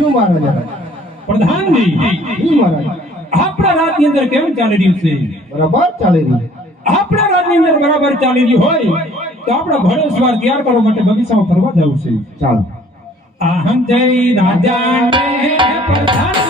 શું મહારાજ પ્રધાનજી ઈ મહારાજ? આપણા અંદર કેમ ચાલી રહ્યું છે? બરાબર ચાલી રહ્યું. આપણા રાજની અંદર બરાબર ચાલી રહ્યું હોય તો આપણે ઘોડેશ્વર તૈયાર કરવા માટે બગીચામાં ફરવા જવું છે? ચાલો. આહમ જય રાજા ને પ્રધાન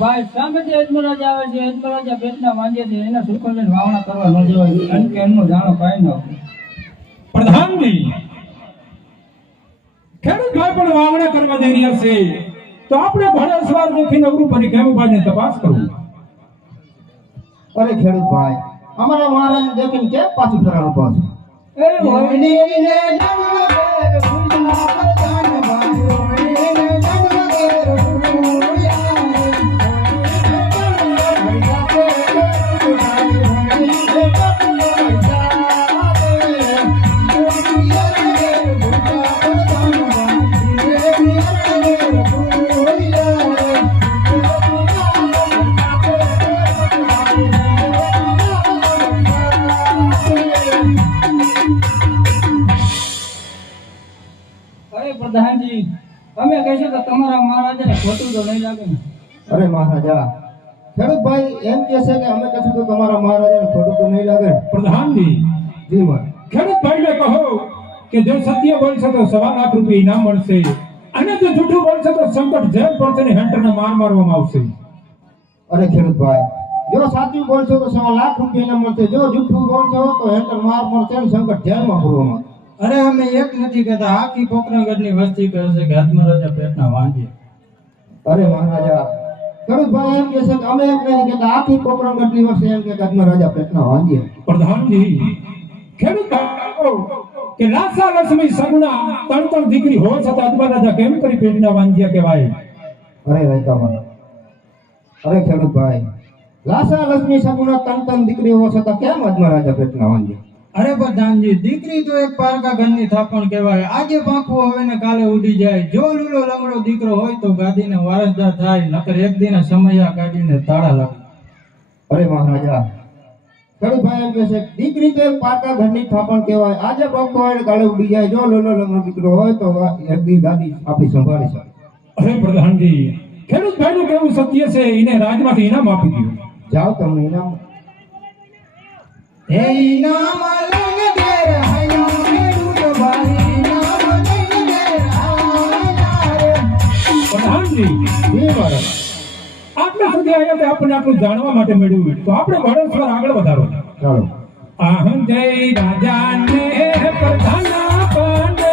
ભાઈ સામેથી અજમરાજ આવે છે? અજમરાજા પેટના માંગે છે એના સુખોને વાવણા કરવા ન જવાય. કારણ કે એમનું જાણો કાંઈ ન પ્રધાનજી ખેડૂત ભાઈ પણ વાવણા કરવા જઈ રહ્યા છે. તો આપણે ઘોડેસવાર દેખીને અવરું પડી કેમુભાઈને તપાસ કરવું અરે ખેડૂત ભાઈ અમારા મહારાજ દેખીને કેમ પાછું ફેરાનું પાછું એ હોડીને જન્મભેર ફૂલના પ્રધાન પ્રધાનજી તમે કહેશો કે તમારા મહારાજાને ખોટું તો નહીં લાગે અરે મહારાજા ખેડૂત ભાઈ એમ કે છે કે અમે કશું તો તમારા મહારાજાને ખોટું તો નહીં લાગે. પ્રધાનજી જી મહારાજ. ખેડૂત ભાઈને કહો કે જો સત્ય બોલશે તો સવા લાખ રૂપિયા ઇનામ મળશે. અને જો જૂઠું બોલશે તો સંકટ જેલ પડશે ને હેન્ટરને માર મારવામાં આવશે. અરે ખેડૂત ભાઈ જો સાચું બોલશો તો સવા લાખ રૂપિયા ઇનામ મળશે. જો જૂઠું બોલશો તો હેન્ટર માર મળશે ને સંકટ જેલમાં પૂરવામાં અરે અમે એક નથી કહેતા આખી પોકરણગઢની વસ્તી કહે છે કે આત્મરાજા પેટના વાંધે અરે મહારાજા ખેડૂત એમ કહે છે કે અમે એમ નહીં કહેતા આખી પોકરણગઢની વર્ષે એમ કે આજમાં રાજા પેટના પ્રધાનજી ખેડૂત કે લાસા લક્ષ્મી સગુણા ત્રણ ત્રણ દીકરી હોવા છતાં અજમા રાજા કેમ કરી પેટના વાંધ્યા કહેવાય? અરે રૈતામાં અરે ખેડૂત ભાઈ લાસા લક્ષ્મી સગુણા તન દીકરી હોવા છતાં કેમ આજમાં રાજા પેટના વાંધીએ અરે પ્રધાનજી દીકરી તો એક પારકા ઘરની થાપણ કહેવાય. આજે પાંખું હવે ને કાલે ઉડી જાય. જો લૂલો લંગડો દીકરો હોય તો ગાદીને વારસદાર થાય નકર એક દિને સમયા કાઢીને તાળા લાગે. અરે મહારાજા ખેડૂત ભાઈ એમ કહેશે દીકરી તો એક પારકા ઘરની થાપણ કહેવાય. આજે પગ હોય કાલે ઉડી જાય. જો લૂલો લંગડો દીકરો હોય તો એક દી ગાદી આપી સંભાળી શકે. અરે પ્રધાનજી ખેડૂત ભાઈનું કેવું સત્ય છે એને રાજમાંથી ઇનામ આપી દીધું જાઓ તમને ઇનામ હે ઇનામ લઈને ઘેર આયો ખેડૂત ભાઈ ઇનામ લઈને ઘેર આયો પ્રધાનજી આટલા સુધી આવ્યા આપણને આપણું જાણવા માટે મેળવ્યું તો આપણે ઘોડેશ્વર આગળ વધારો. ચાલો. અહં જય રાજાને પ્રધાન પાંડે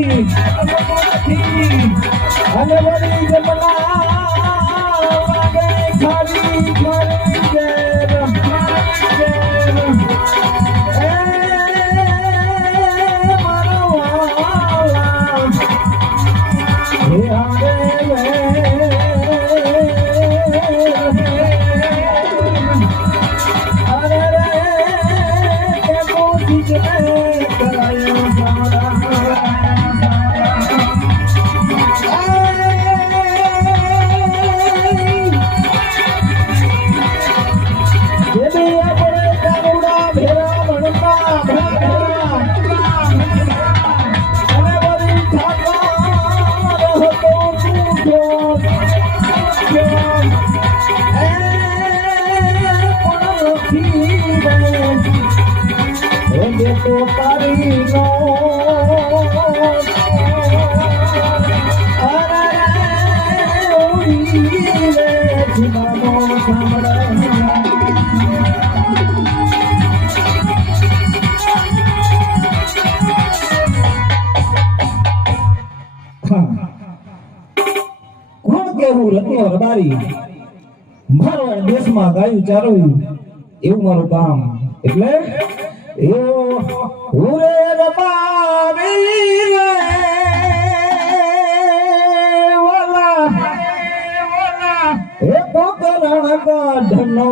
Hey! નો રબારી મારવાડ દેશમાં ગાયું ચારવું. એવું મારું કામ. એટલે એવો હુરે રબારી રે વાલા એ Pokhran કાઢનો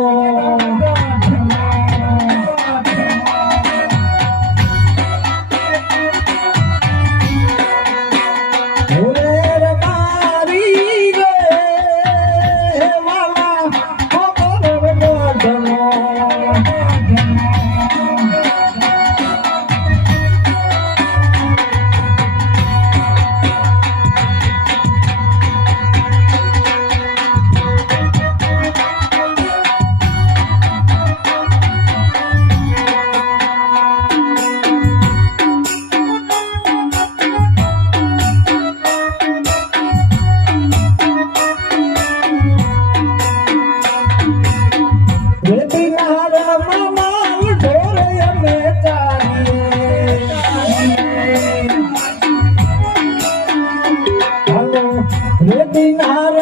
Let me not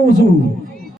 fawzu